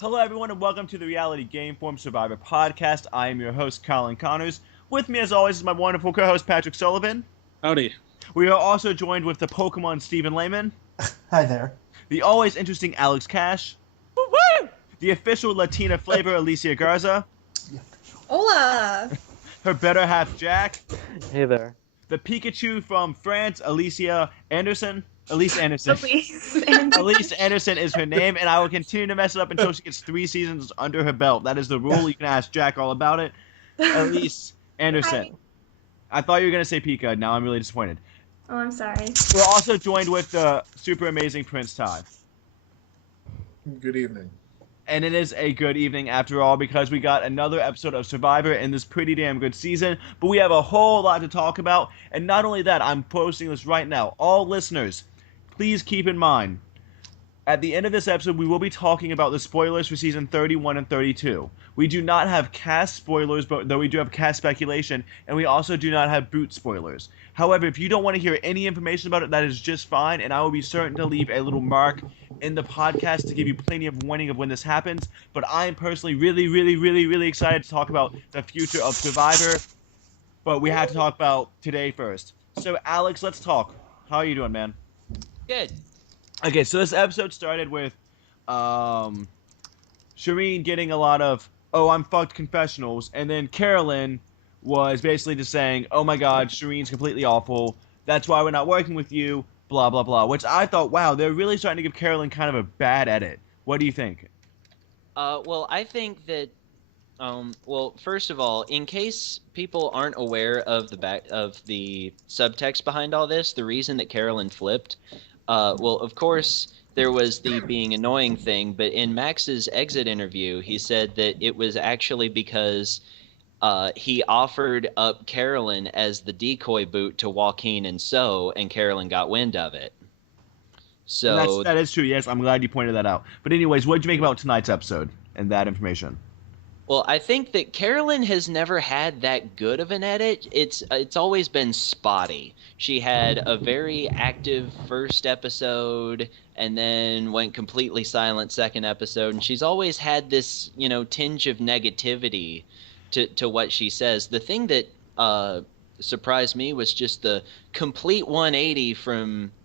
Hello, everyone, and welcome to the Reality Game Form Survivor podcast. I am your host, Colin Connors. With me, as always, is my wonderful co-host, Patrick Sullivan. Howdy. We are also joined with the Pokemon Stephen Lehman, Hi there. the always interesting Alex Cash, woo-woo! The official Latina flavor, Alicia Garza, Hola! her better half, Jack, Hey there. the Pikachu from France, Alicia Anderson. Elise Anderson. Please. Elise Anderson is her name, and I will continue to mess it up until she gets 3 seasons under her belt. That is the rule. You can ask Jack all about it. Elise Anderson. I thought you were going to say Pika. Now I'm really disappointed. Oh, I'm sorry. We're also joined with the super amazing Prince Ty. Good evening. And it is a good evening after all, because we got another episode of Survivor in this pretty damn good season. But we have a whole lot to talk about. And not only that, I'm posting this right now. All listeners, please keep in mind, at the end of this episode, we will be talking about the spoilers for season 31 and 32. We do not have cast spoilers, but though we do have cast speculation, and we also do not have boot spoilers. However, if you don't want to hear any information about it, that is just fine, and I will be certain to leave a little mark in the podcast to give you plenty of warning of when this happens. But I am personally really excited to talk about the future of Survivor, but we have to talk about today first. So, Alex, let's talk. How are you doing, man? Good. Okay, so this episode started with Shireen getting a lot of, oh, I'm fucked confessionals, and then Carolyn was basically just saying, oh my god, Shireen's completely awful, that's why we're not working with you, blah, blah, blah, which I thought, wow, they're really starting to give Carolyn kind of a bad edit. What do you think? Well, I think that, well, first of all, in case people aren't aware of the subtext behind all this, the reason that Carolyn flipped, well, of course, there was the being annoying thing, but in Max's exit interview, he said that it was actually because he offered up Carolyn as the decoy boot to Joaquin and So, and Carolyn got wind of it. So That is true, yes, I'm glad you pointed that out. But anyways, what did you make about tonight's episode and that information? Well, I think that Carolyn has never had that good of an edit. It's always been spotty. She had a very active first episode and then went completely silent second episode, and she's always had this, tinge of negativity to what she says. The thing that surprised me was just the complete 180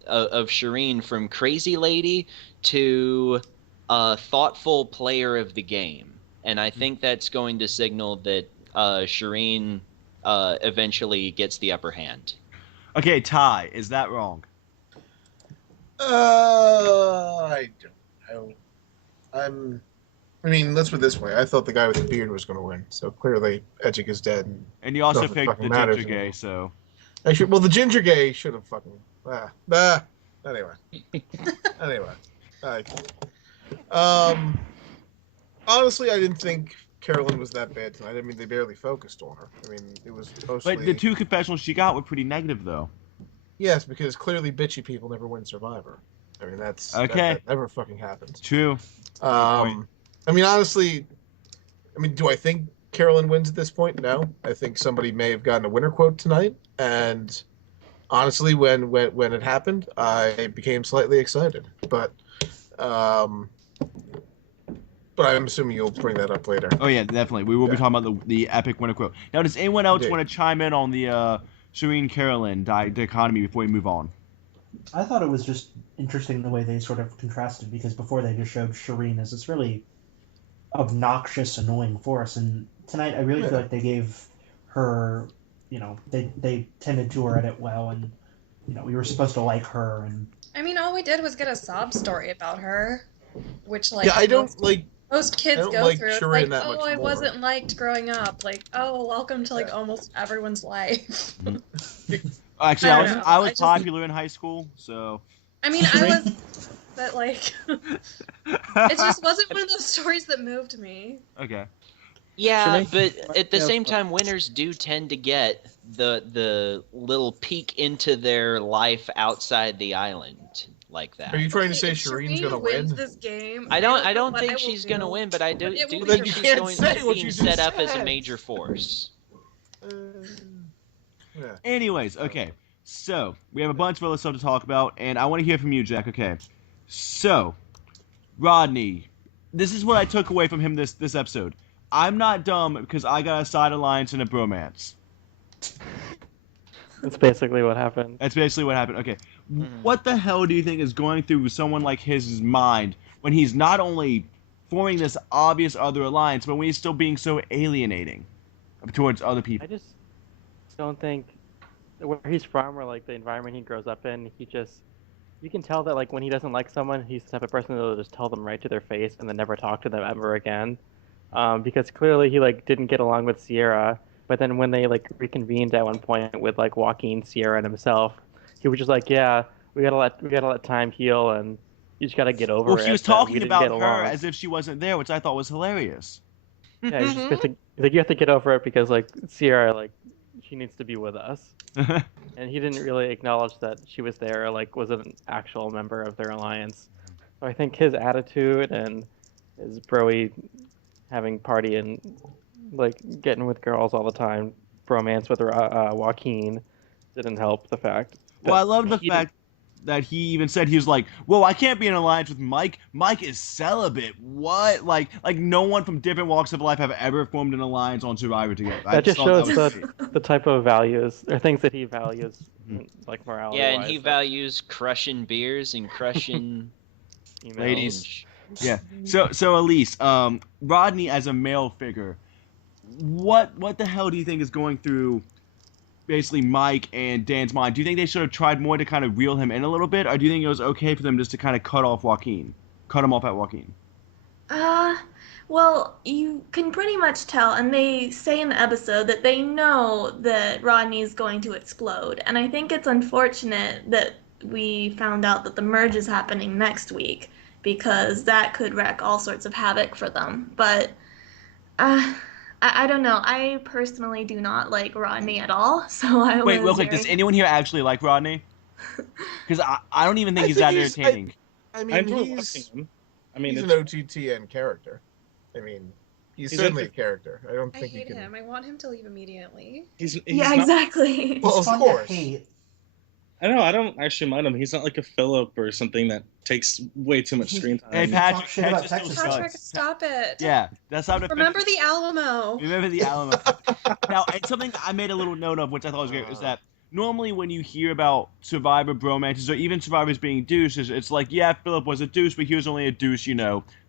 of Shireen from crazy lady to thoughtful player of the game. And I think that's going to signal that Shireen eventually gets the upper hand. Okay, Ty, is that wrong? I let's put it this way. I thought the guy with the beard was going to win, so clearly Edgic is dead. And you also Nothing picked fucking the ginger matters gay, anymore. so... Well, the ginger gay should have fucking... Anyway. Honestly, I didn't think Carolyn was that bad tonight. I mean, they barely focused on her. I mean, it was mostly... But the 2 confessionals she got were pretty negative, though. Yes, because clearly bitchy people never win Survivor. I mean, that's... Okay. That never fucking happens. True. I mean, honestly... do I think Carolyn wins at this point? No. I think somebody may have gotten a winner quote tonight, and honestly, when it happened, I became slightly excited. But I'm assuming you'll bring that up later. Oh, yeah, definitely. We will be talking about the epic winner quote. Now, does anyone else want to chime in on the Shireen-Carolyn dichotomy before we move on? I thought it was just interesting the way they sort of contrasted, because before they just showed Shireen as this really obnoxious, annoying force, and tonight I really feel like they gave her, they tended to her edit well, and we were supposed to like her. And I mean, all we did was get a sob story about her, which I don't like. Most kids don't go like through. It's Shireen like, that much I more. wasn't liked growing up. Like, welcome to almost everyone's life. Actually, I don't know. I was I just- popular in high school, so... I mean, I was, but it just wasn't one of those stories that moved me. Okay. Yeah, Shireen? but at the same time, winners do tend to get the little peek into their life outside the island like that. Are you trying to say If Shireen's Shireen gonna wins win? this game, I know don't what think will she's do. gonna win, but I do But it will do be think you she's can't going say what being you just set up as a said. major force. Yeah. Anyways, okay. So, we have a bunch of other stuff to talk about, and I want to hear from you, Jack, okay? So, Rodney, this is what I took away from him this episode. I'm not dumb because I got a side alliance and a bromance. That's basically what happened. That's basically what happened. Okay. What the hell do you think is going through someone like his mind when he's not only forming this obvious other alliance, but when he's still being so alienating towards other people? I just don't think where he's from or like the environment he grows up in, you can tell that like when he doesn't like someone, he's the type of person that'll just tell them right to their face and then never talk to them ever again. Because clearly he like didn't get along with Sierra, but then when they like reconvened at one point with like Joaquin, Sierra, and himself, he was just like, yeah, we gotta let time heal, and you just gotta get over it. Well, he was that we talking didn't about get her along. as if she wasn't there, which I thought was hilarious. Yeah, you just you have to get over it because like Sierra, like she needs to be with us, and he didn't really acknowledge that she was there, or, like was an actual member of their alliance. So I think his attitude and his broy having party and like getting with girls all the time, bromance with Joaquin, didn't help the fact. Well, I love the fact that he even said he was like, "Whoa, I can't be in an alliance with Mike. Mike is celibate. What? Like no one from different walks of life have ever formed an alliance on Survivor together." That just shows that the type of values or things that he values, like morality. Yeah, and he values crushing beers and crushing ladies. Yeah. So Elise, Rodney as a male figure, what the hell do you think is going through basically Mike and Dan's mind? Do you think they should have tried more to kind of reel him in a little bit, or do you think it was okay for them just to kind of cut him off at Joaquin? Well, you can pretty much tell, and they say in the episode that they know that Rodney's going to explode, and I think it's unfortunate that we found out that the merge is happening next week, because that could wreak all sorts of havoc for them. But I don't know. I personally do not like Rodney at all. So Wait, real quick. Does anyone here actually like Rodney? Because I don't even think he's that entertaining. I mean, he's an OTTN character. I mean, he's certainly a character. I don't think I hate him. I want him to leave immediately. He's exactly. Well, of course. I know. I don't actually mind him. He's not like a Philip or something that takes way too much screen time. Hey, Patrick, stop it. Yeah, that's how. Remember the Alamo. Remember the Alamo. Now, and something I made a little note of, which I thought was great, is that normally when you hear about Survivor bromances or even Survivors being douches, it's like, yeah, Philip was a douche, but he was only a douche,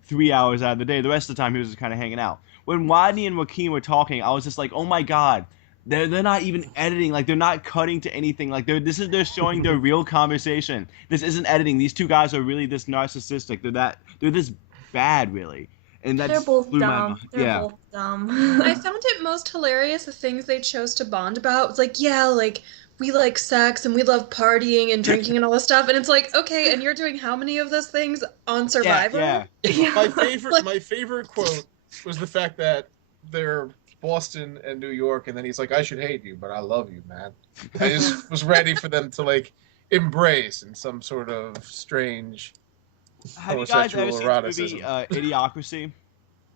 3 hours out of the day. The rest of the time, he was just kind of hanging out. When Rodney and Joaquin were talking, I was just like, oh my god. They're not even editing, like they're not cutting to anything, like they're showing their real conversation. This isn't editing. These two guys are really this narcissistic. They're this bad, really, and that's they're both dumb. They're both dumb. I found it most hilarious the things they chose to bond about. It's like, yeah, like we like sex and we love partying and drinking and all this stuff, and it's like, okay, and you're doing how many of those things on Survivor? Yeah. My favorite quote was the fact that they're Boston and New York, and then he's like, I should hate you, but I love you, man. I just was ready for them to like embrace in some sort of strange homosexual eroticism. Have you guys ever seen the movie Idiocracy?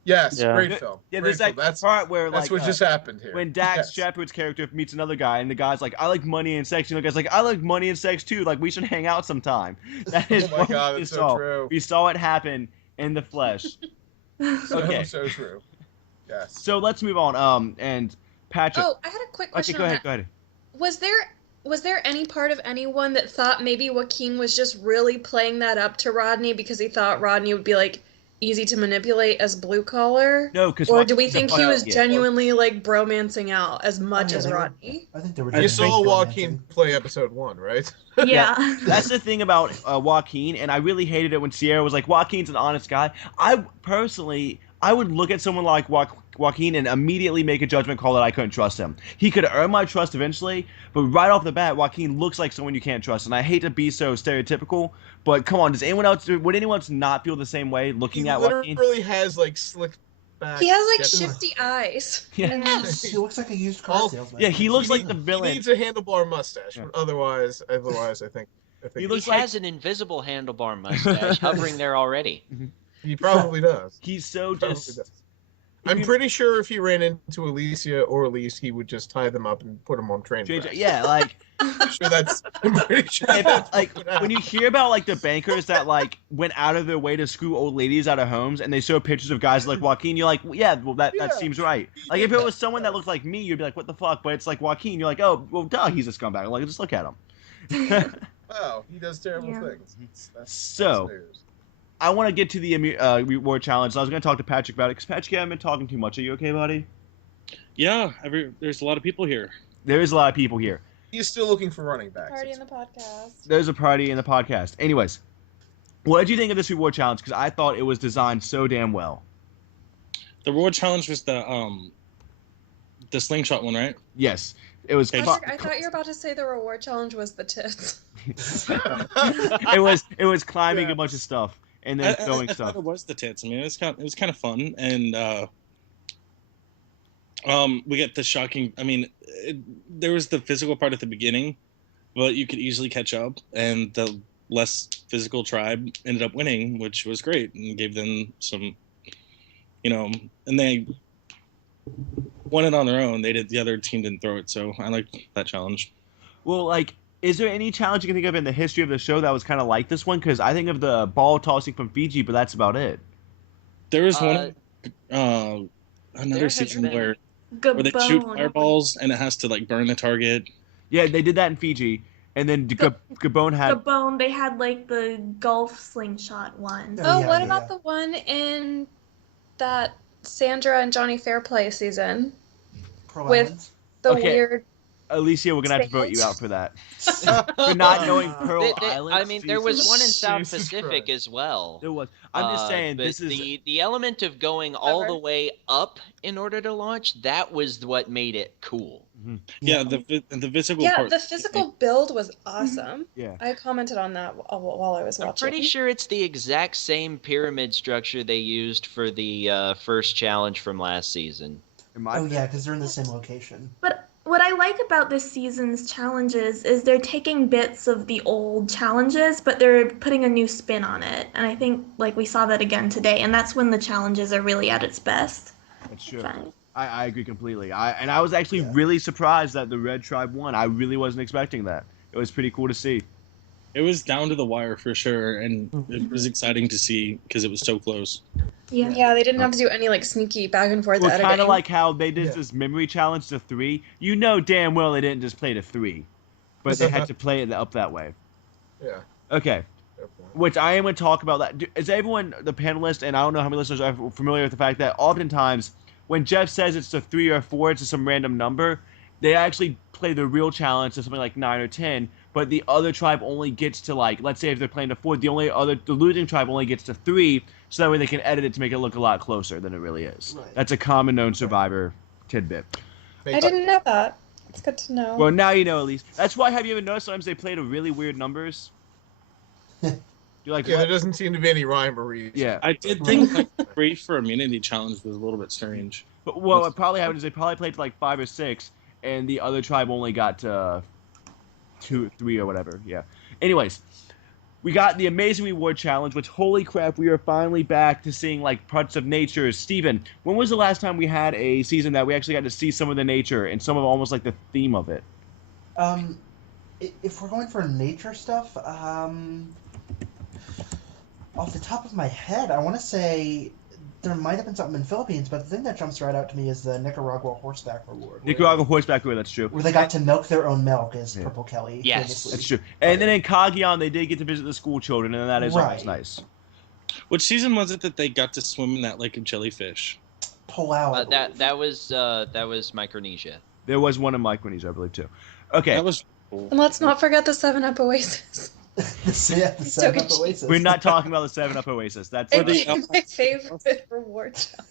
Yes, great film. Yeah, great there's that part where that's what just happened here. When Dax Shepard's character meets another guy, and the guy's like, I like money and sex, and the guy's like, I like money and sex too, like we should hang out sometime. That is oh my god, that's so true. We saw it happen in the flesh. Okay. So true. Yes. So let's move on. And Patrick. Oh, I had a quick question. Okay, go ahead. Was there any part of anyone that thought maybe Joaquin was just really playing that up to Rodney because he thought Rodney would be like easy to manipulate as blue collar? No, because or do we think he was genuinely like bromancing out as much as Rodney? I think they were. You saw Joaquin play episode 1, right? Yeah. That's the thing about Joaquin, and I really hated it when Sierra was like, Joaquin's an honest guy. I would look at someone like Joaquin and immediately make a judgment call that I couldn't trust him. He could earn my trust eventually, but right off the bat, Joaquin looks like someone you can't trust. And I hate to be so stereotypical, but come on, would anyone else not feel the same way looking at Joaquin? He literally has like slick back. He has like shifty eyes. Yeah. He looks like a used car salesman. Yeah, he looks like the villain. He needs a handlebar mustache, but otherwise, I think he has an invisible handlebar mustache hovering there already. He probably does. He's so I'm pretty sure if he ran into Alicia or Elise, he would just tie them up and put them on train tracks. Yeah, like I'm pretty sure if, that's like what would when you happen. hear about like the bankers that like went out of their way to screw old ladies out of homes, and they show pictures of guys like Joaquin, you're like, well, yeah, well that Yeah. seems right. Like if it was someone that looked like me, you'd be like, what the fuck? But it's like Joaquin, you're like, oh, well, duh, he's a scumbag. Like just look at him. Wow, he does terrible Yeah. things. That's So- news. I want to get to the reward challenge. I was going to talk to Patrick about it because Patrick, you haven't been talking too much. Are you okay, buddy? Yeah, there's a lot of people here. There is a lot of people here. He's still looking for running backs. Party in the podcast. There's a party in the podcast. Anyways, what did you think of this reward challenge? Because I thought it was designed so damn well. The reward challenge was the slingshot one, right? Yes, it was. Patrick, I thought you were about to say the reward challenge was the tits. it was climbing Yeah. a bunch of stuff and then throwing I stuff. thought it was the tits. I mean, it was kind of fun, and we get the shocking. I mean, there was the physical part at the beginning, but you could easily catch up, and the less physical tribe ended up winning, which was great and gave them some, and they won it on their own. The other team didn't throw it, so I liked that challenge. Well, like, is there any challenge you can think of in the history of the show that was kind of like this one? Because I think of the ball tossing from Fiji, but that's about it. There was one There another has season been- where they shoot Gabon. fireballs and it has to like burn the target. Yeah, they did that in Fiji, and then Gabon had. Gabon, they had like the golf slingshot one. Yeah. Oh, what about the one in that Sandra and Johnny Fairplay season? Pearl with- Islands? The Okay. weird. Alicia, we're gonna have to vote you Sandwich? out for that for not knowing Pearl Island. I mean, there was one in South Jesus Pacific Christ. as well. There was. I'm just saying but this is. the element of going all the Clever. way up in order to launch. That was what made it cool. Yeah, the physical Yeah, part. the physical build was awesome. Yeah. I commented on that while I was watching. I'm pretty sure it's the exact same pyramid structure they used for the first challenge from last season. in my Oh yeah, because they're in the same location. But what I like about this season's challenges is they're taking bits of the old challenges, but they're putting a new spin on it. And I think like we saw that again today, and that's when the challenges are really at its best. That's true. Fine. I agree completely. I was actually really surprised that the Red Tribe won. I really wasn't expecting that. It was pretty cool to see. It was down to the wire for sure, and it was exciting to see because it was so close. Yeah. Yeah, they didn't have to do any like sneaky back and forth Well, editing. kind of like how they did Yeah. this memory challenge to 3. You know damn well they didn't just play to 3, but they had to play it up that way. Yeah. Okay, Fair point. which I am going to talk about that. Is everyone, the panelists, and I don't know how many listeners are familiar with the fact that oftentimes when Jeff says it's a 3 or 4, it's just some random number, they actually play the real challenge to something like 9 or 10, but the other tribe only gets to, like, let's say if they're playing to 4, the losing tribe only gets to 3, so that way they can edit it to make it look a lot closer than it really is. Right. That's a common known Survivor tidbit. I didn't know that. It's good to know. Well, now you know at least. That's why, have you ever noticed sometimes they play to really weird numbers? You're like, Yeah, there what? doesn't seem to be any rhyme or reason. Yeah. I did think like, 3 for immunity challenge was a little bit strange. But, well, what probably happened is they probably played to like 5 or 6, and the other tribe only got to 2, 3, or whatever. Yeah. Anyways, we got the Amazing Reward Challenge, which, holy crap, we are finally back to seeing like parts of nature. Steven, when was the last time we had a season that we actually got to see some of the nature and some of almost like the theme of it? If we're going for nature stuff, off the top of my head, I want to say there might have been something in Philippines, but the thing that jumps right out to me is the Nicaragua horseback reward. Nicaragua horseback reward, that's true. Where they got to milk their own milk, as Yeah. Purple Kelly. Yes. famously- That's true. And then in Cagayan, they did get to visit the school children, and that is always Right. nice. Which season was it that they got to swim in that lake of jellyfish? Palau. I That believe. that was Micronesia. There was one in Micronesia, I believe, too. Okay. That was cool. And let's not forget the 7-Up Oasis. the 7 Up cheap. Oasis. We're not talking about the 7-Up Oasis. That's It the- became my favorite reward challenge.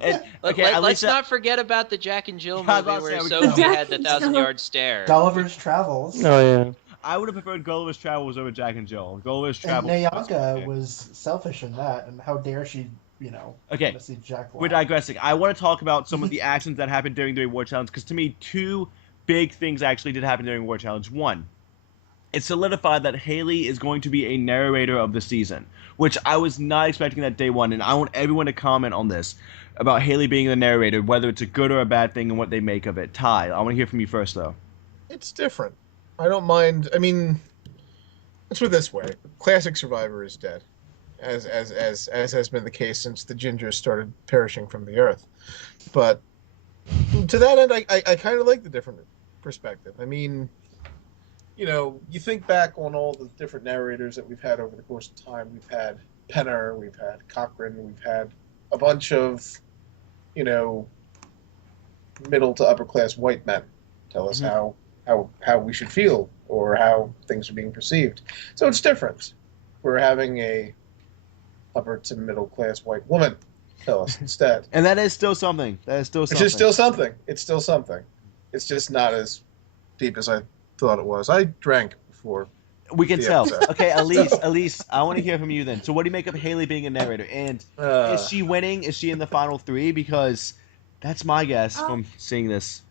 and, Let's Alicia, not forget about the Jack and Jill Yeah, I was movie about to where say, we Sophie can't- had the 1,000-yard stare. Gulliver's Travels. Oh yeah. I would have preferred Gulliver's Travels over Jack and Jill. Gulliver's And Travels. Nyanka was selfish in that, and how dare she, Okay, want to see Jack we're lie. digressing. I want to talk about some of the actions that happened during the reward challenge, because to me, 2 big things actually did happen during the reward challenge. One, it solidified that Haley is going to be a narrator of the season, which I was not expecting that day one. And I want everyone to comment on this about Haley being the narrator, whether it's a good or a bad thing, and what they make of it. Ty, I want to hear from you first, though. It's different. I don't mind. I mean, let's put it this way: classic Survivor is dead, as has been the case since the Gingers started perishing from the earth. But to that end, I kind of like the different perspective. I mean, you think back on all the different narrators that we've had over the course of time. We've had Penner, we've had Cochran, we've had a bunch of, middle to upper class white men tell us how we should feel or how things are being perceived. So it's different. We're having a upper to middle class white woman tell us instead. And that is still something. It's just still something. It's still something. It's just not as deep as I thought it was. I drank before. We can tell. episode. Okay, Elise, I want to hear from you then. So what do you make of Haley being a narrator? And is she winning? Is she in the final three? Because that's my guess from seeing this.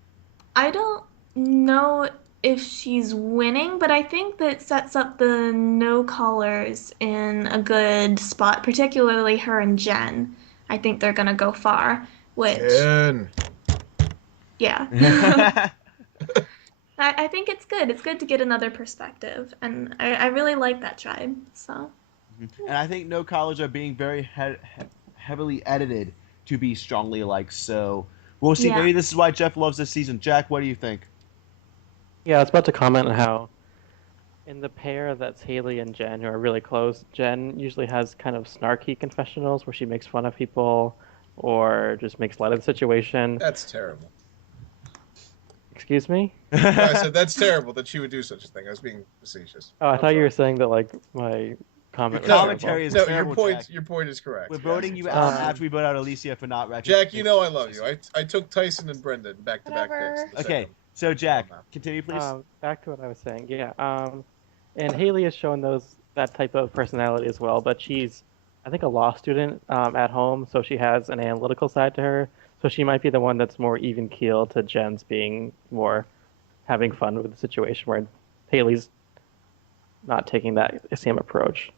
I don't know if she's winning, but I think that sets up the no callers in a good spot, particularly her and Jen. I think they're gonna go far, which Jen. Yeah. I think it's good. It's good to get another perspective, and I really like that tribe. So. And I think no callers are being very heavily edited to be strongly alike. So we'll see. Yeah. Maybe this is why Jeff loves this season. Jack, what do you think? Yeah, I was about to comment on how in the pair that's Haley and Jen, who are really close, Jen usually has kind of snarky confessionals where she makes fun of people or just makes light of the situation. That's terrible. Excuse me? I said that's terrible that she would do such a thing. I was being facetious. Oh, I thought you were saying that like my comment. Your commentary is no, terrible, Jack. Your point is correct. We're voting you out after we vote out Alicia for not Jack, you know I love you. I took Tyson and Brendan back-to-back Whatever. picks. Okay, so Jack, continue please. Back to what I was saying. Yeah. And Haley has shown that type of personality as well, but she's, I think, a law student at home, so she has an analytical side to her. So she might be the one that's more even keel to Jen's being more having fun with the situation, where Haley's not taking that same approach.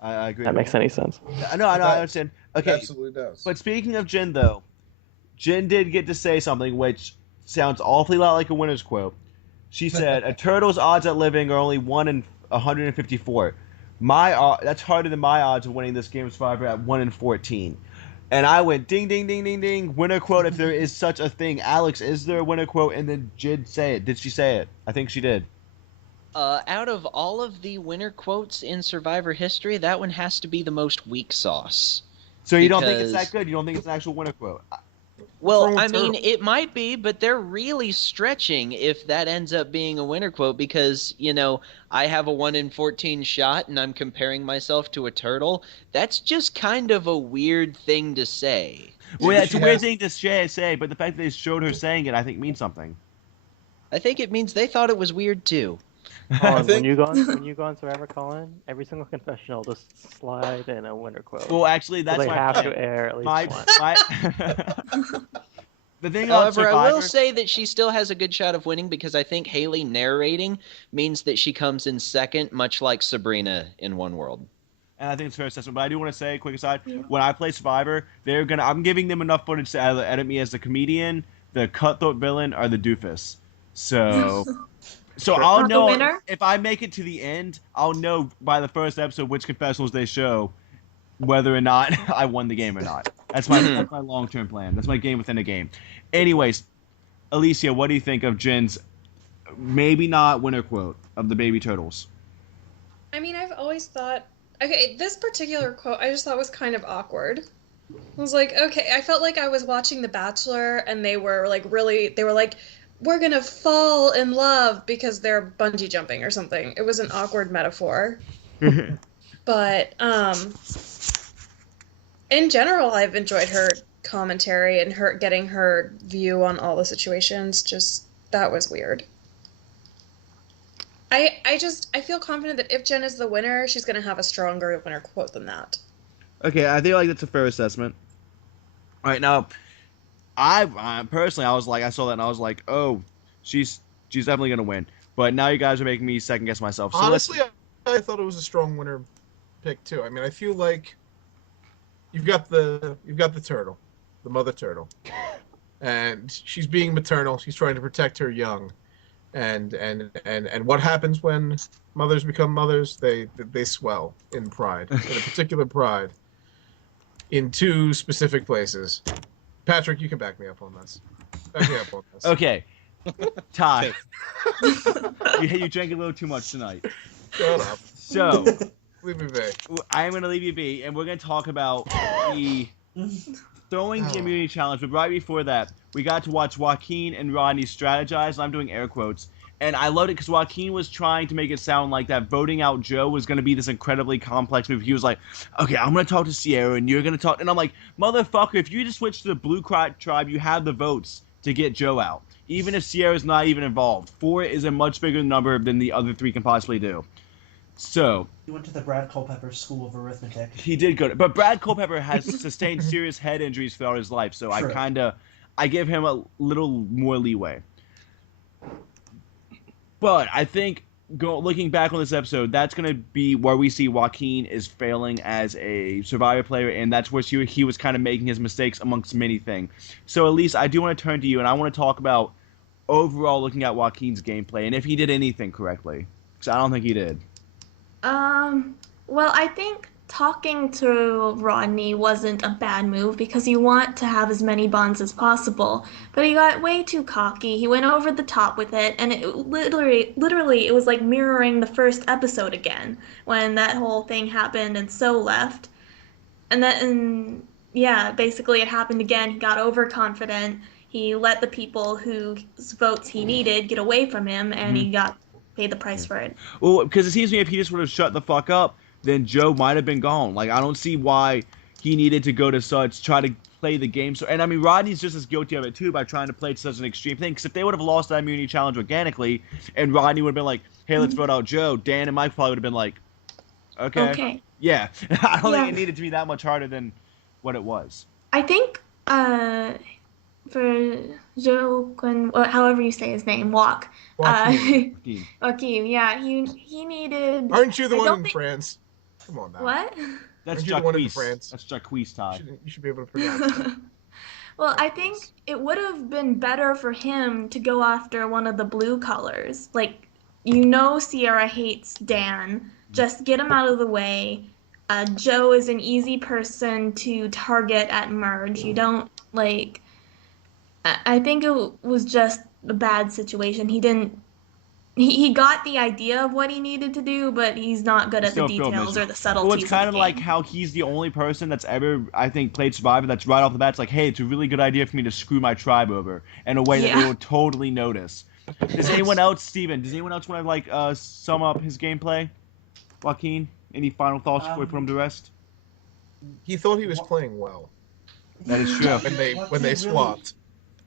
I agree. That makes any sense. No, I understand. Okay, It absolutely does. but speaking of Jen, though, Jen did get to say something which sounds awfully lot like a winner's quote. She said, "A turtle's odds at living are only 1 in 154. That's harder than my odds of winning this game of Survivor at 1 in 14." And I went ding, ding, ding, ding, ding. Winner quote, if there is such a thing. Alex, is there a winner quote? And then Jid say it. Did she say it? I think she did. Out of all of the winner quotes in Survivor history, that one has to be the most weak sauce. So you don't think it's that good? You don't think it's an actual winner quote? Well, I mean, it might be, but they're really stretching if that ends up being a winner quote because, I have a 1 in 14 shot and I'm comparing myself to a turtle. That's just kind of a weird thing to say. Well, yeah, it's a weird thing to say, but the fact that they showed her saying it, I think, means something. I think it means they thought it was weird, too. Colin, when you go on Survivor, Colin, every single confessional just slide in a winner quote. Well, actually, that's so they my have plan. to air at least one. The thing about However, Survivor, I will say that she still has a good shot of winning because I think Haley narrating means that she comes in second, much like Sabrina in One World. and I think it's a fair assessment. But I do want to say, quick aside, when I play Survivor, I'm giving them enough footage to either edit me as the comedian, the cutthroat villain, or the doofus. So I'll Not the know winner? if I make it to the end. I'll know by the first episode which confessionals they show, whether or not I won the game or not. That's my long-term plan. That's my game within a game. Anyways, Alicia, what do you think of Jen's maybe not winner quote of the baby turtles? I mean, I've always thought, okay, this particular quote I just thought was kind of awkward. I was like, okay, I felt like I was watching The Bachelor and they were like, we're gonna fall in love because they're bungee jumping or something. It was an awkward metaphor. But, in general, I've enjoyed her commentary and her getting her view on all the situations. Just, that was weird. I feel confident that if Jen is the winner, she's going to have a stronger winner quote than that. Okay, I feel like that's a fair assessment. All right, now, I personally, I saw that and I was like, oh, she's definitely going to win. But now you guys are making me second guess myself. So Honestly, I thought it was a strong winner pick too. I mean, I feel like you've got the turtle, the mother turtle, and she's being maternal. She's trying to protect her young, and what happens when mothers become mothers? They swell in pride, in a particular pride, in two specific places. Patrick, you can back me up on this. Back me up on this. Okay. Ty. You drank a little too much tonight. Shut up. So, Leave me be. I am going to leave you be, and we're going to talk about the throwing the immunity challenge. But right before that, we got to watch Joaquin and Rodney strategize, and I'm doing air quotes. And I loved it because Joaquin was trying to make it sound like that voting out Joe was going to be this incredibly complex move. He was like, okay, I'm going to talk to Sierra, and you're going to talk. And I'm like, motherfucker, if you just switch to the Blue Tribe, you have the votes to get Joe out. Even if Sierra's not even involved. 4 is a much bigger number than the other 3 can possibly do. So He went to the Brad Culpepper School of Arithmetic. he did good. But Brad Culpepper has sustained serious head injuries throughout his life, so True. I give him a little more leeway. But I think looking back on this episode, that's going to be where we see Joaquin is failing as a Survivor player, and that's where he was kind of making his mistakes amongst many things. So, Elise, I do want to turn to you, and I want to talk about overall looking at Joaquin's gameplay and if he did anything correctly. Because I don't think he did. Well, I think talking to Rodney wasn't a bad move because you want to have as many bonds as possible. But he got way too cocky. He went over the top with it, and it literally, it was like mirroring the first episode again when that whole thing happened and So left. And then, yeah, basically it happened again. He got overconfident. He let the people whose votes he needed get away from him, and he got paid the price for it. Well, because it seems to me if he just would have shut the fuck up, then Joe might have been gone. Like, I don't see why he needed to go to try to play the game. So, and I mean, Rodney's just as guilty of it too by trying to play to such an extreme thing. Because if they would have lost that immunity challenge organically, and Rodney would have been like, "Hey, let's vote out Joe," Dan and Mike probably would have been like, "Okay, yeah." I don't think it needed to be that much harder than what it was. I think for Joe, however you say his name, Joaquin, yeah, he needed. Aren't you the one in France? Come on now. What? That's Aren't you the one in Jacques. France? That's Jacques, Ty. You should be able to pronounce it. Well, I think it would have been better for him to go after one of the blue colors. Like, Sierra hates Dan. Just get him out of the way. Joe is an easy person to target at merge. You don't, like... I think it was just a bad situation. He got the idea of what he needed to do, but he's not good at the details or the subtleties. Well, it's kind of like how he's the only person that's ever, I think, played Survivor that's right off the bat. It's like, hey, it's a really good idea for me to screw my tribe over in a way that they will totally notice. Does anyone else, Steven, want to, sum up his gameplay? Joaquin, any final thoughts before we put him to rest? He thought he was playing well. That is true. when they swapped.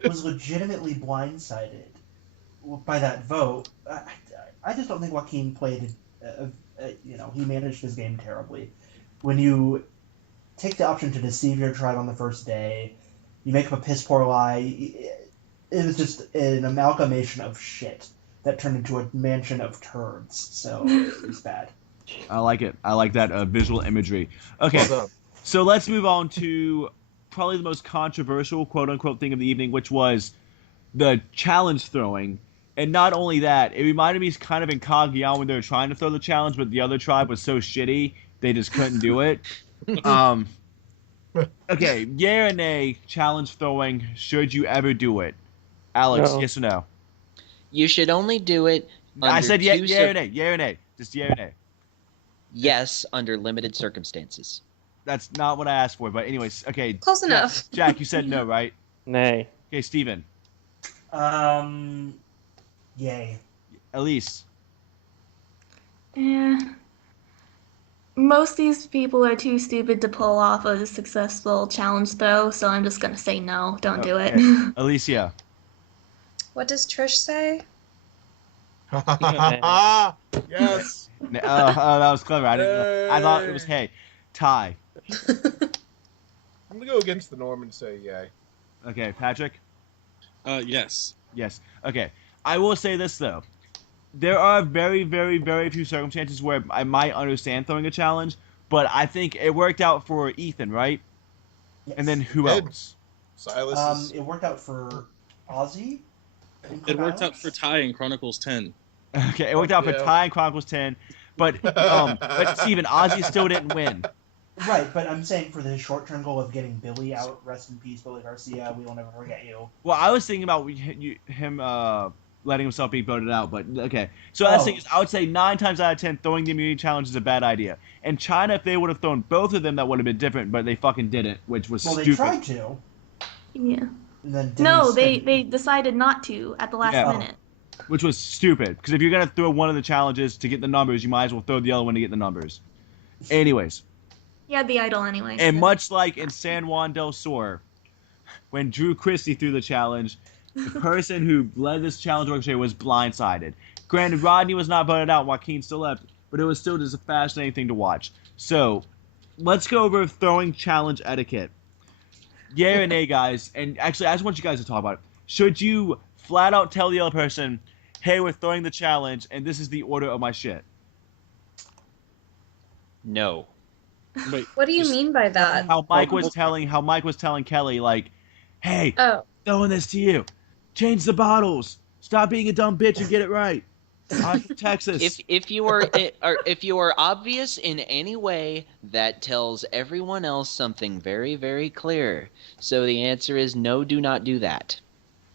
Was legitimately blindsided by that vote. I just don't think Joaquin played. He managed his game terribly. When you take the option to deceive your tribe on the first day, you make up a piss poor lie. It was just an amalgamation of shit that turned into a mansion of turds. So it was bad. I like it. I like that visual imagery. Okay, so let's move on to probably the most controversial quote-unquote thing of the evening, which was the challenge throwing. And not only that, it reminded me kind of in Kaguya when they were trying to throw the challenge, but the other tribe was so shitty, they just couldn't do it. Okay, yeah or nay, challenge throwing, should you ever do it? Alex, yes or no? You should only do it under I said yeah or nay, just yeah or nay. Yes, under limited circumstances. That's not what I asked for, but anyways, okay. Close enough. Jack, you said no, right? Nay. Okay, Steven. Yay. Elise. Yeah. Most of these people are too stupid to pull off a successful challenge throw, so I'm just gonna say no. Don't do it. Alicia. What does Trish say? Yes. That was clever. I thought it was hey. Ty. I'm gonna go against the norm and say yay. Okay, Patrick? Yes. Yes. Okay. I will say this, though. there are very, very, very few circumstances where I might understand throwing a challenge, but I think it worked out for Ethan, right? Yes. And then who else? Silas is... It worked out for Ozzy. It worked out for Ty in Chronicles 10. Okay, it worked out for Yeah. Ty and Chronicles 10, but Steven, Ozzy still didn't win. Right, but I'm saying for the short-term goal of getting Billy out, rest in peace, Billy Garcia, we will never forget you. Well, I was thinking about him letting himself be voted out, but okay. So that's the thing is, I would say 9 times out of 10, throwing the immunity challenge is a bad idea. And China, if they would have thrown both of them, that would have been different, but they fucking didn't, which was stupid. They tried to. Yeah. And then No, they decided not to at the last minute. Which was stupid, because if you're going to throw one of the challenges to get the numbers, you might as well throw the other one to get the numbers. Anyways. He had the idol anyway. And so. much like in San Juan del Sur, when Drew Christie threw the challenge, the person who led this challenge orchestra was blindsided. Granted, Rodney was not voted out, Joaquin still left, but it was still just a fascinating thing to watch. So, let's go over throwing challenge etiquette. Yeah or nay, guys, and actually, I just want you guys to talk about it. Should you flat out tell the other person, hey, we're throwing the challenge, and this is the order of my shit? No. Wait, What do you mean by that? How Mike was telling Kelly, like, hey, throwing this to you. Change the bottles. Stop being a dumb bitch and get it right. I'm from Texas. If you are obvious in any way, that tells everyone else something very, very clear. So the answer is no, do not do that.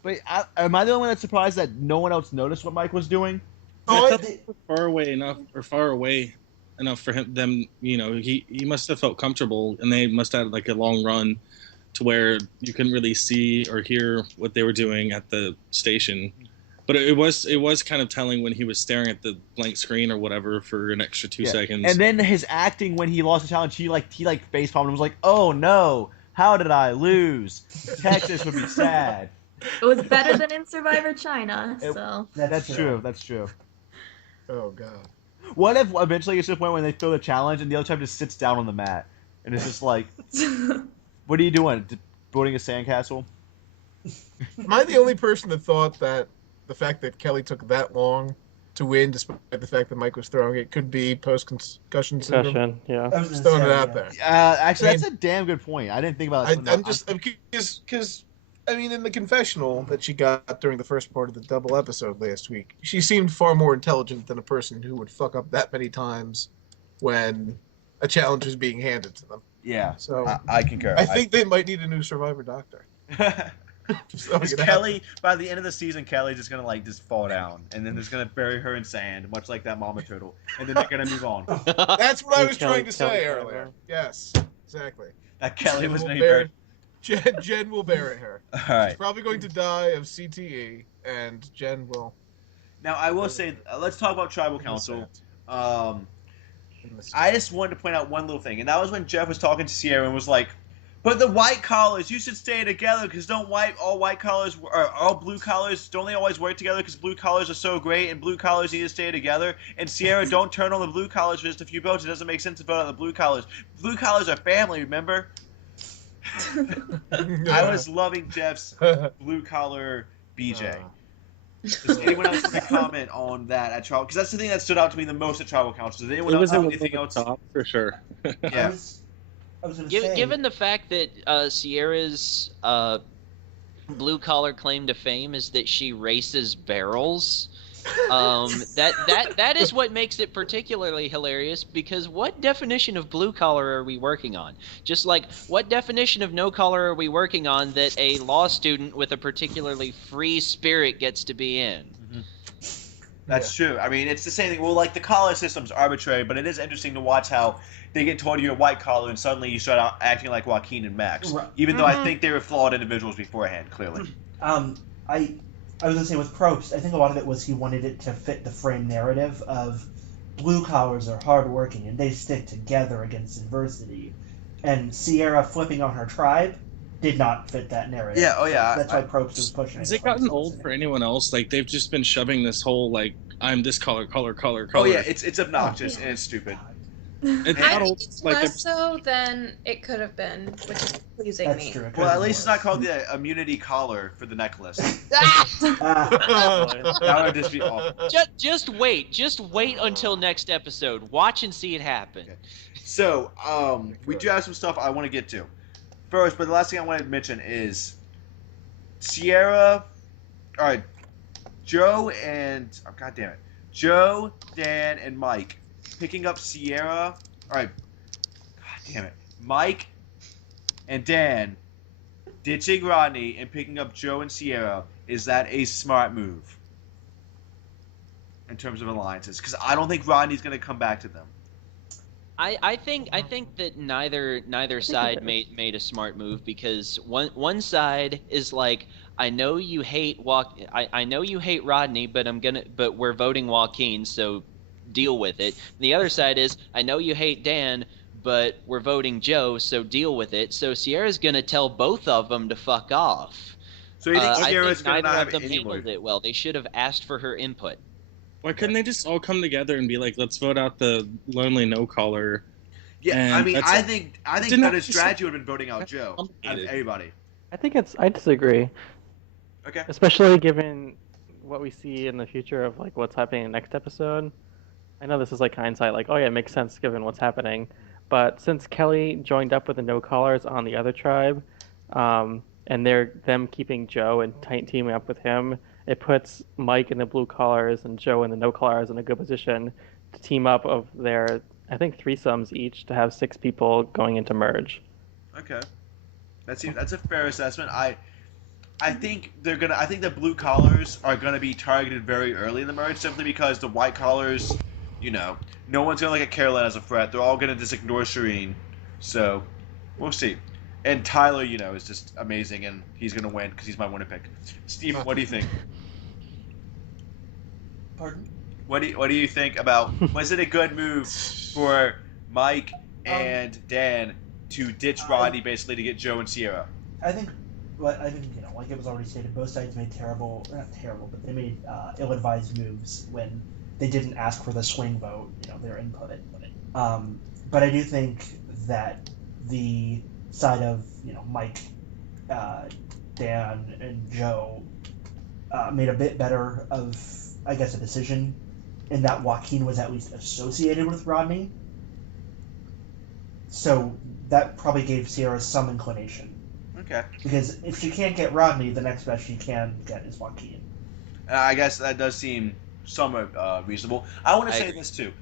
Wait, am I the only one that's surprised that no one else noticed what Mike was doing? Far away enough for them, he must have felt comfortable, and they must have like a long run to where you couldn't really see or hear what they were doing at the station. But it was kind of telling when he was staring at the blank screen or whatever for an extra 2 seconds. And then his acting when he lost the challenge, he face palmed and was like, "Oh no, how did I lose? Texas would be sad." It was better than in Survivor China, so. That's true. That's true. Oh god. What if eventually it's to the point when they throw the challenge and the other tribe just sits down on the mat and it's just like, what are you doing? Building a sandcastle? Am I the only person that thought that the fact that Kelly took that long to win, despite the fact that Mike was throwing it, could be post-concussion syndrome? Yeah. Just throwing it out there. Actually, that's a damn good point. I didn't think about that. I'm just because I mean, in the confessional that she got during the first part of the double episode last week, she seemed far more intelligent than a person who would fuck up that many times when a challenge is being handed to them. Yeah, so I concur. I think they might need a new Survivor doctor. Kelly, by the end of the season, Kelly's just gonna just fall down, and then they're gonna bury her in sand, much like that mama turtle, and then they're gonna move on. That's what I was trying to say earlier. Yes, exactly. That Kelly was named buried. Jen will bury her. All right. She's probably going to die of CTE, and Jen will. Now, I will say, let's talk about Tribal Council. I just wanted to point out one little thing, and that was when Jeff was talking to Sierra and was like, "But the white collars, you should stay together because don't all white collars or all blue collars, don't they always work together because blue collars are so great and blue collars need to stay together? And Sierra, don't turn on the blue collars for just a few votes. It doesn't make sense to vote on the blue collars. Blue collars are family, remember?" I was loving Jeff's blue collar BJ. Does anyone else want to comment on that at Tribal? Because that's the thing that stood out to me the most at Tribal Council. Does anyone else have anything else? For sure. Yeah. I was gonna say, Given the fact that Sierra's blue collar claim to fame is that she races barrels, that is what makes it particularly hilarious, because what definition of blue collar are we working on? Just like, what definition of no collar are we working on that a law student with a particularly free spirit gets to be in? Mm-hmm. That's true. I mean, it's the same thing. Well, the collar system's arbitrary, but it is interesting to watch how they get told you're a white collar and suddenly you start out acting like Joaquin and Max. Right. Even though I think they were flawed individuals beforehand, clearly. I was going to say with Probst, I think a lot of it was he wanted it to fit the frame narrative of blue collars are hardworking and they stick together against adversity. And Sierra flipping on her tribe did not fit that narrative. Yeah, oh yeah. So that's why Probst was pushing it. Has it gotten old for anyone else? They've just been shoving this whole, I'm this color. Oh yeah, it's obnoxious and it's stupid. It's I not think all, it's like less so than it could have been, which is pleasing That's me. true. Well, at least it's not called the immunity collar for the necklace. Ah, That would just be awful. Just wait. Just wait until next episode. Watch and see it happen. Okay. So, we do have some stuff I want to get to. First, but the last thing I want to mention is Sierra. All right, Joe and God damn it, Joe, Dan, and Mike picking up Sierra. All right, God damn it, Mike and Dan ditching Rodney and picking up Joe and Sierra. Is that a smart move in terms of alliances? Because I don't think Rodney's going to come back to them. I think that neither side made a smart move, because one side is like, I know you hate I know you hate Rodney, but we're voting Joaquin, so deal with it. And the other side is, I know you hate Dan, but we're voting Joe, so deal with it. So Sierra's gonna tell both of them to fuck off. So you think I Sierra's think going to neither not of have them any more? handled it well. They should have asked for her input. Why couldn't they just all come together and be like, let's vote out the lonely no-caller? Yeah, And I mean, that's- I think didn't better have to strategy would have been voting out That's Joe out of complicated. everybody. I disagree, Okay. especially given what we see in the future of like what's happening in the next episode. I know this is like hindsight, like, oh yeah, it makes sense given what's happening. But since Kelly joined up with the no callers on the other tribe, and them keeping Joe and teaming up with him, it puts Mike and the blue collars and Joe and the no collars in a good position to team up of their, I think, threesomes each to have 6 people going into merge. Okay. That's a fair assessment. I think I think the blue collars are gonna be targeted very early in the merge, simply because the white collars, no one's gonna look at Caroline as a threat. They're all gonna just ignore Shireen. So we'll see. And Tyler, is just amazing, and he's gonna win because he's my winner pick. Steven, what do you think? pardon? What do you think about? Was it a good move for Mike and Dan to ditch Rodney basically to get Joe and Sierra? I think, like it was already stated, both sides made not terrible, but they made ill-advised moves when they didn't ask for the swing vote, their input. But I do think that the side of, Mike, Dan, and Joe made a bit better of, I guess, a decision in that Joaquin was at least associated with Rodney. So that probably gave Sierra some inclination. Okay. Because if she can't get Rodney, the next best she can get is Joaquin. I guess that does seem somewhat reasonable. I want to say this too.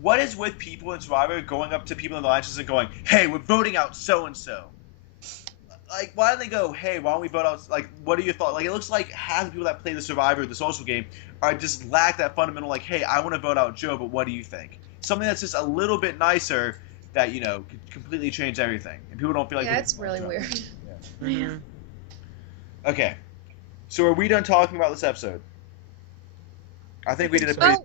What is with people in Survivor going up to people in the alliances and going, "Hey, we're voting out so and so"? Like, why don't they go, "Hey, why don't we vote out?" Like, what are your thoughts? Like, it looks like half the people that play the Survivor, the social game, are just lack that fundamental, like, "Hey, I want to vote out Joe, but what do you think?" Something that's just a little bit nicer that could completely change everything, and people don't feel like. Yeah, it's really weird. Yeah. Okay, so are we done talking about this episode? I think we did a pretty.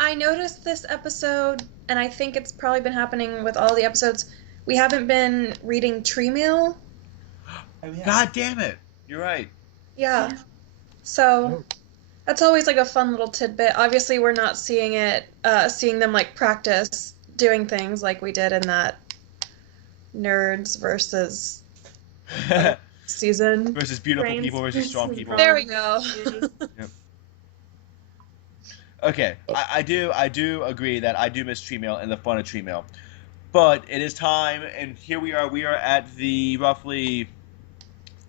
I noticed this episode, and I think it's probably been happening with all the episodes. We haven't been reading Tree Mail. Oh, yeah. God damn it! You're right. Yeah. So that's always like a fun little tidbit. Obviously, we're not seeing them like practice doing things like we did in that nerds versus season. Versus beautiful Brains people versus strong people. There we go. Yep. Okay, I do agree that I do miss Tree Mail and the fun of Tree Mail. But it is time, and here we are. We are at the roughly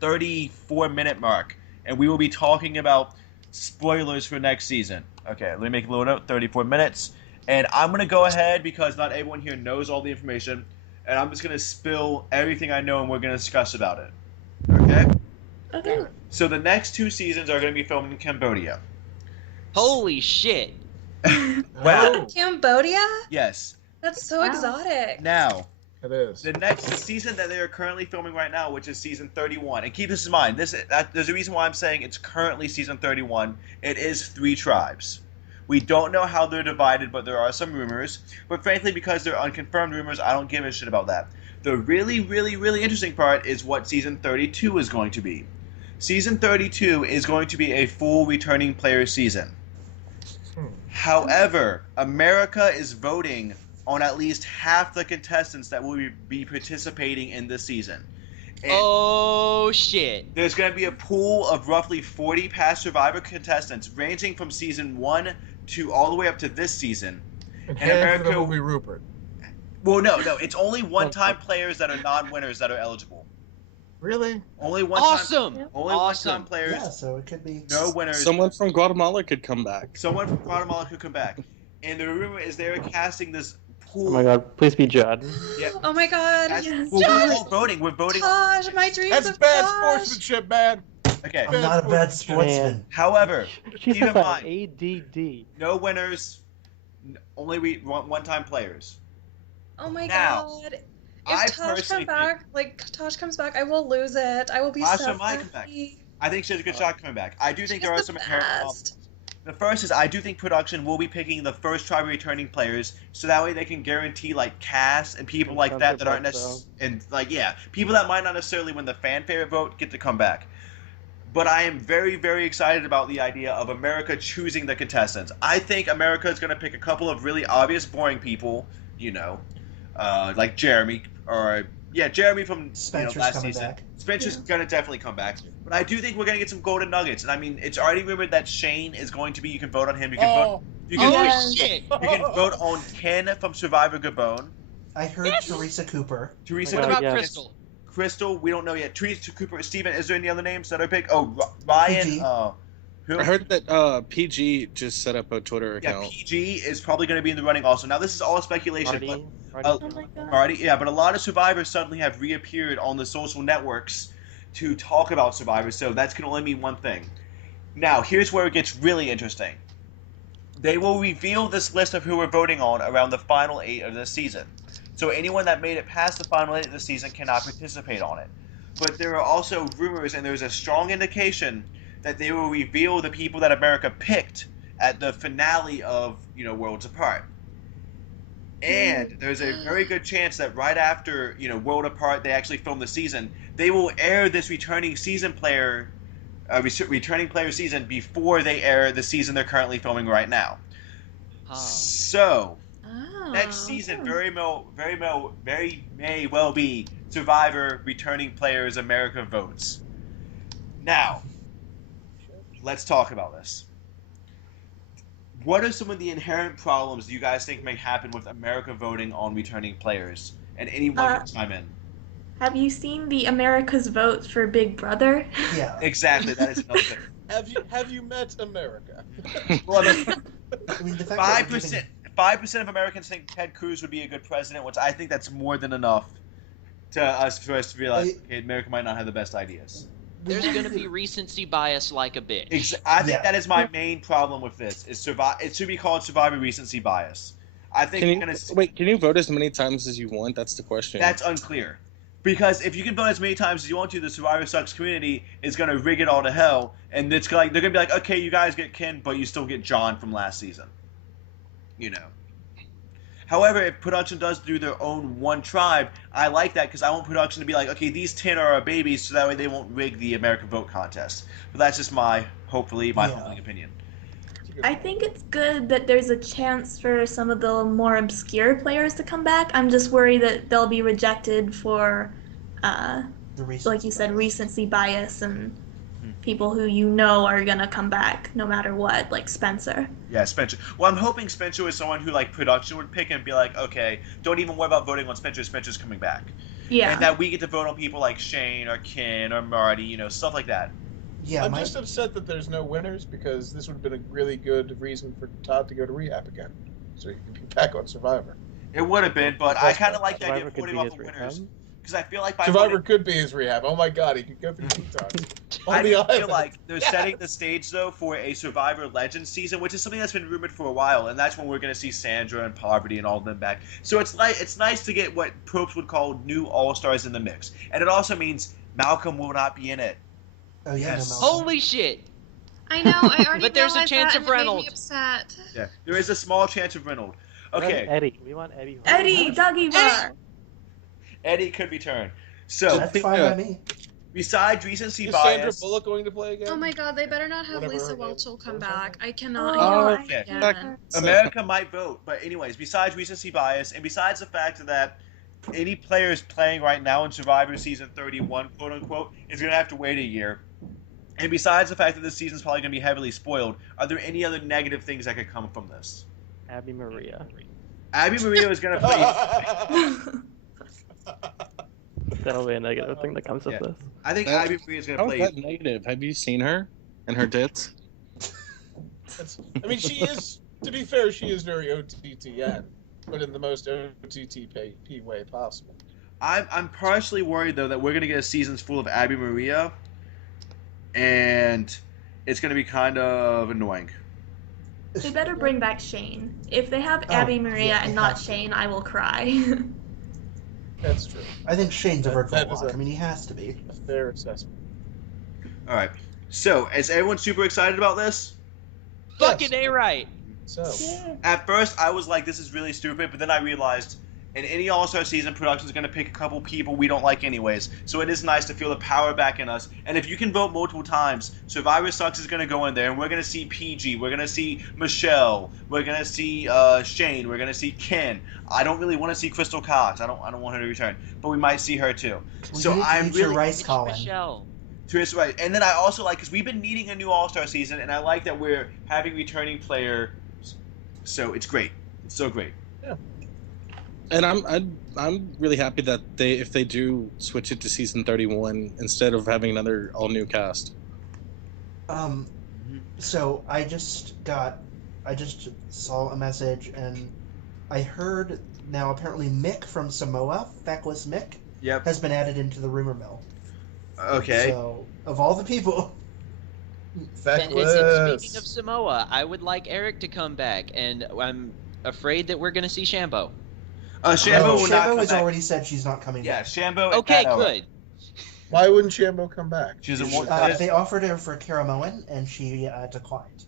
34-minute mark, and we will be talking about spoilers for next season. Okay, let me make a little note, 34 minutes. And I'm going to go ahead, because not everyone here knows all the information, and I'm just going to spill everything I know, and we're going to discuss about it. Okay? Okay. So the next 2 seasons are going to be filmed in Cambodia. Holy shit! Wow. Cambodia? Yes. That's so Wow. exotic. Now, It is. the next season that they are currently filming right now, which is season 31, and keep this in mind, there's a reason why I'm saying it's currently season 31. It is 3 tribes. We don't know how they're divided, but there are some rumors. But frankly, because they're unconfirmed rumors, I don't give a shit about that. The really, really, really interesting part is what season 32 is going to be. Season 32 is going to be a full returning player season. However, America is voting on at least half the contestants that will be participating in this season. And Oh shit! there's going to be a pool of roughly 40 past Survivor contestants, ranging from season 1 to all the way up to this season. And And half of them America- will be Rupert. Well, no, it's only one-time players that are non-winners that are eligible. Really? Only one-time. Awesome! Only Awesome. one-time players. Yeah, so it could be. No winners. Someone from Guatemala could come back. Someone from Guatemala could come back. And the rumor is they're casting this pool. Oh my god, please be Judd. Yeah. Oh my god. That's- Yes. well, we're all voting. We're voting. Taj, my dreams That's of bad Taj. sportsmanship, man. Okay. I'm not a bad sportsman. However, She keep says in that mind, ADD. no winners. Only one-time players. Oh my Now, god. I If Taj personally comes back, Taj comes back, I will lose it. I will be Tasha so might come back. happy. I think she has a good shot coming back. I do think She's there are the some inherent problems. best. The first is I do think production will be picking the first tribe returning players, so that way they can guarantee like cast and people like that that aren't necessarily and like people that might not necessarily win the fan favorite vote get to come back. But I am very, very excited about the idea of America choosing the contestants. I think America is going to pick a couple of really obvious boring people, like Jeremy Jeremy from Spencer's last coming season. back. Spencer's going to definitely come back. But I do think we're going to get some golden nuggets. And I mean, it's already rumored that Shane is going to be. You can vote on him. You can vote. You can, Oh vote, shit! you can vote on Ken from Survivor Gabon. I heard Yes! Teresa Cooper. Teresa. What Oh, about yes. Crystal? Crystal? We don't know yet. Teresa Cooper. Steven. Is there any other names that are picked? Oh, Ryan. PG. Who? I heard that PG just set up a Twitter Yeah, account. PG is probably going to be in the running also. Now, this is all speculation. Marty, But, Oh my god. Marty, yeah, but a lot of survivors suddenly have reappeared on the social networks to talk about survivors, so that's going to only mean one thing. Now, here's where it gets really interesting. They will reveal this list of who we're voting on around the final 8 of the season. So anyone that made it past the final 8 of the season cannot participate on it. But there are also rumors, and there's a strong indication that they will reveal the people that America picked at the finale of, Worlds Apart. And there's a very good chance that right after, World Apart, they actually film the season, they will air this returning player season before they air the season they're currently filming right now. Huh. So, Oh. next season very may well be Survivor returning players America votes. Now, let's talk about this. What are some of the inherent problems you guys think may happen with America voting on returning players? And anyone can chime in. Have you seen the America's votes for Big Brother? Yeah. Exactly, that is another thing. Have you met America? Well, I mean, the fact that we're 5% of Americans think Ted Cruz would be a good president, which I think that's more than enough for us to realize okay, America might not have the best ideas. There's gonna be recency bias like a bitch. I think that is my main problem with this. It should be called Survivor recency bias. I think Can you vote as many times as you want? That's the question. That's unclear. Because if you can vote as many times as you want to, the Survivor Sucks community is going to rig it all to hell, and it's like they're going to be like, okay, you guys get Ken, but you still get John from last season. However, if production does do their own one tribe, I like that because I want production to be like, okay, these 10 are our babies, so that way they won't rig the American vote contest. But that's just hopefully my humbling opinion. I think it's good that there's a chance for some of the more obscure players to come back. I'm just worried that they'll be rejected for, like you said, recency bias and people who are gonna come back no matter what, like Spencer. Yeah, Spencer. Well, I'm hoping Spencer is someone who production would pick and be like, okay, don't even worry about voting on Spencer. Spencer's coming back. Yeah. And that we get to vote on people like Shane or Ken or Marty, stuff like that. Yeah, I'm just upset that there's no winners because this would have been a really good reason for Todd to go to rehab again, so he could be back on Survivor. It would have been, but I kind of like the idea Survivor of could voting be off his the winners. rehab. Because I feel like by Survivor voting, could be his rehab. Oh my God, he could go through detox. I On the feel island. like they're setting the stage though for a Survivor Legends season, which is something that's been rumored for a while, and that's when we're going to see Sandra and Poverty and all of them back. So it's nice to get what Probst would call new All Stars in the mix, and it also means Malcolm will not be in it. Oh yeah, Yes. no, Malcolm. Holy shit! I know, I already But there's a realized chance that, of and it made me Reynolds. upset. Yeah, there is a small chance of Reynolds. Okay, Eddie. We want Eddie. Eddie, Dougie Bar. Eddie could return. So That's fine by me. Besides recency Is Sandra bias, Bullock going to play again? Oh my god, they better not have Whatever Lisa her name Welchel come was, back. I Oh, cannot. Oh, I okay. hate her. America might vote, but anyways, besides recency bias, and besides the fact that any players playing right now in Survivor Season 31, quote unquote, is going to have to wait a year. And besides the fact that this season's probably going to be heavily spoiled, are there any other negative things that could come from this? Abby Maria. Abby Maria is going to play. That'll be a negative thing that comes Yeah. with this. I think That- Abby Maria is going to How is play. that negative? Have you seen her and her tits? I mean, she is. To be fair, she is very OTTN, but in the most OTTP way possible. I'm partially worried though that we're going to get a seasons full of Abby Maria, and it's going to be kind of annoying. They better bring back Shane. If they have Abby Maria yeah, and they not have to. Shane, I will cry. That's true. I think Shane's a That virtual is lock. a- I mean, he has to be. A fair assessment. All right. So, is everyone super excited about this? Fucking A right. So, At first, I was like, this is really stupid, but then I realized in any All-Star season, production's going to pick a couple people we don't like anyways. So it is nice to feel the power back in us. And if you can vote multiple times, Survivor Sucks is going to go in there, and we're going to see PG, we're going to see Michelle, we're going to see Shane, we're going to see Ken. I don't really want to see Crystal Cox. I don't want her to return, but we might see her too. Well, So you need to I'm eat your really rice, Colin. Michelle. Teresa, right. And then I also like, because we've been needing a new All-Star season, and I like that we're having returning players. So it's great. It's so great. And I'm really happy that if they do switch it to season 31 instead of having another all new cast. So I just saw a message, and I heard now apparently Mick from Samoa, Feckless Mick, Yep. has been added into the rumor mill. Okay. So of all the people, And feckless. speaking of Samoa, I would like Eric to come back, and I'm afraid that we're going to see Shambo. Shambo will not Shambo come has back. already said she's not coming Yeah, back. Shambo. and Okay, Pat Owen. good. Why wouldn't Shambo come back? She doesn't want- They offered her for Karamoan, and she declined.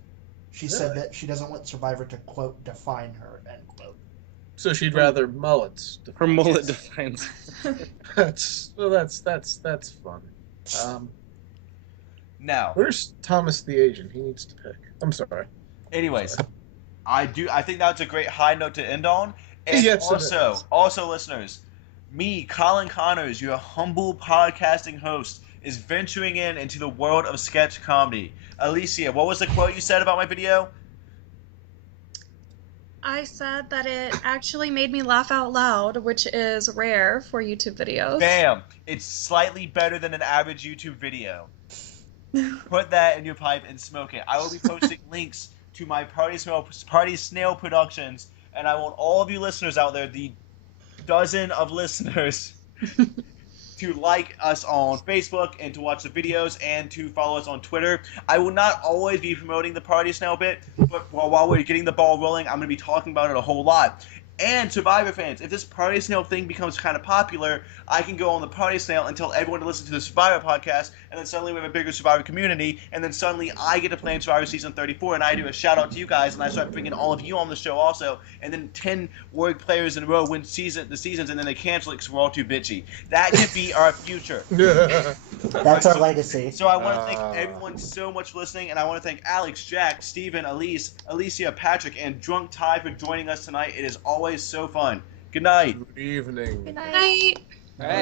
She said Really? that she doesn't want Survivor to, quote, define her, end quote. So she'd rather mullets. Her mullet Yes. defines. That's fun. Now, Where's Thomas the agent? He needs to pick. I'm sorry. anyways, I think that's a great high note to end on. And Yes, it is. also, listeners, me, Colin Connors, your humble podcasting host, is venturing into the world of sketch comedy. Alicia, what was the quote you said about my video? I said that it actually made me laugh out loud, which is rare for YouTube videos. Bam! It's slightly better than an average YouTube video. Put that in your pipe and smoke it. I will be posting links to my Party Snail Productions, and I want all of you listeners out there, the dozen of listeners, to like us on Facebook and to watch the videos and to follow us on Twitter. I will not always be promoting the Party Snail bit, but while we're getting the ball rolling, I'm going to be talking about it a whole lot. And Survivor fans, if this Party Snail thing becomes kind of popular, I can go on the Party Snail and tell everyone to listen to the Survivor podcast, and then suddenly we have a bigger Survivor community, and then suddenly I get to play in Survivor Season 34, and I do a shout out to you guys, and I start bringing all of you on the show also, and then 10 Warrior players in a row win the seasons, and then they cancel it because we're all too bitchy. That could be our future. That's our legacy. So I want to thank everyone so much for listening, and I want to thank Alex, Jack, Steven, Elise, Alicia, Patrick, and Drunk Ty for joining us tonight. It is always so fun. Good night. Good evening. Good night. Night. All right.